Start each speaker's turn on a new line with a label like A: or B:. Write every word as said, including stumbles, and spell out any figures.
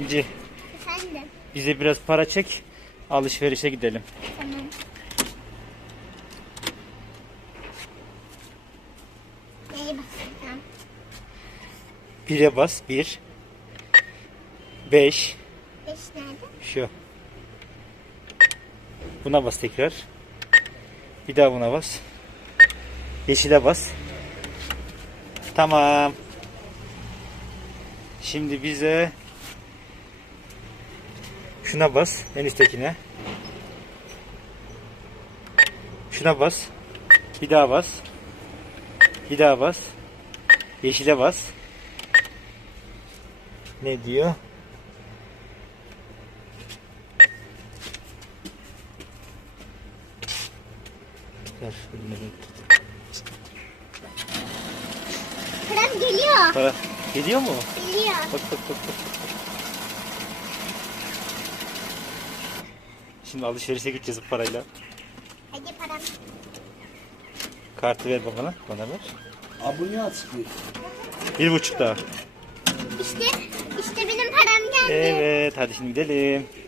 A: İnci,
B: Efendim.
A: bize biraz para çek. Alışverişe gidelim.
B: Tamam. Neye basacağım?
A: Bire bas. Bir. Beş.
B: Beş nerede?
A: Şu. Buna bas tekrar. Bir daha buna bas. Yeşile bas. Tamam. Şimdi bize şuna bas. En üsttekine. Şuna bas. Bir daha bas. Bir daha bas. Yeşile bas. Ne diyor? Ver, elime ver.
B: Param geliyor.
A: Para geliyor mu?
B: Geliyor.
A: Bak bak bak bak. Şimdi alışverişe gideceğiz bu parayla.
B: Hadi param.
A: Kartı ver babana. Bana ver.
C: Abone açıklıyor.
A: Bir buçuk daha.
B: İşte, işte benim param geldi.
A: Evet, hadi şimdi gidelim.